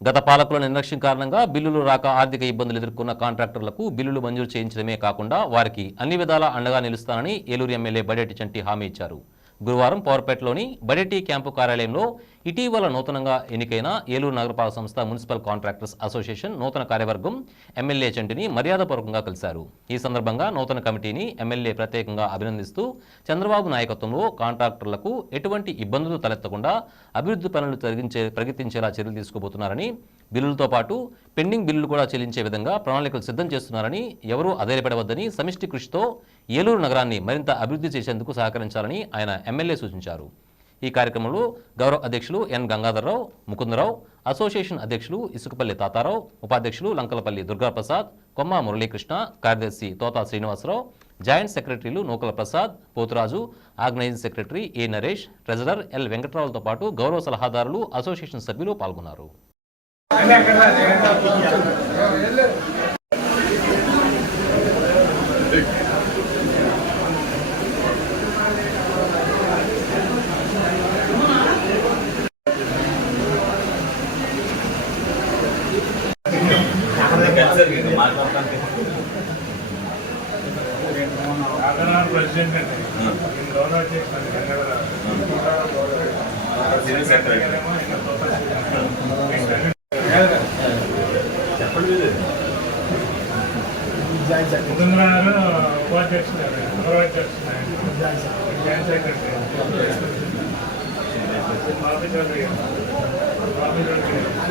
గత పాలకుల నిర్లక్ష్యం కారణంగా బిల్లులు రాక ఆర్థిక ఇబ్బందులు ఎదుర్కొన్న కాంట్రాక్టర్లకు బిల్లులు మంజూరు చేయించడమే కాకుండా వారికి అన్ని విధాలా అండగా నిలుస్తానని ఏలూరు ఎమ్మెల్యే బడేటి చంటి హామీ ఇచ్చారు. గురువారం పవర్పేటలోని బడేటి క్యాంపు కార్యాలయంలో ఇటీవల నూతనంగా ఎన్నికైన ఏలూరు నగరపాలక సంస్థ మున్సిపల్ కాంట్రాక్టర్స్ అసోసియేషన్ నూతన కార్యవర్గం ఎమ్మెల్యే చంటిని మర్యాదపూర్వకంగా కలిశారు. ఈ సందర్భంగా నూతన కమిటీని ఎమ్మెల్యే ప్రత్యేకంగా అభినందిస్తూ చంద్రబాబు నాయకత్వంలో కాంట్రాక్టర్లకు ఎటువంటి ఇబ్బందులు తలెత్తకుండా అభివృద్ధి పనులు జరిగించే ప్రగతించేలా చర్యలు తీసుకోబోతున్నారని బిల్లులతో పాటు పెండింగ్ బిల్లులు కూడా చెల్లించే విధంగా ప్రణాళికలు సిద్ధం చేస్తున్నారని ఎవరూ అధైర్యపడవద్దని సమిష్టి కృషితో ఏలూరు నగరాన్ని మరింత అభివృద్ధి చేసేందుకు సహకరించాలని ఆయన ఎమ్మెల్యే సూచించారు. ఈ కార్యక్రమంలో గౌరవ అధ్యక్షులు ఎన్ గంగాధరరావు ముకుందరావు అసోసియేషన్ అధ్యక్షులు ఇసుకపల్లి తాతారావు ఉపాధ్యక్షులు లంకలపల్లి దుర్గాప్రసాద్ కొమ్మ మురళీకృష్ణ కార్యదర్శి Tota Srinivasarao joint secretaries Nukala Prasad Pothuraju organizing secretary A Naresh treasurer L వెంకట్రావులతో పాటు గౌరవ సలహాదారులు అసోసియేషన్ సభ్యులు పాల్గొన్నారు. ప్రెసిడెంట్ అండి నేను గౌరవ చేస్తాను ముకుందరాలు ఉపాధ్యక్షుడు గౌరవ జాయింట్ సెక్రటరీ బాబీ చౌదరి గారు. బాబీ చౌదరి గారు.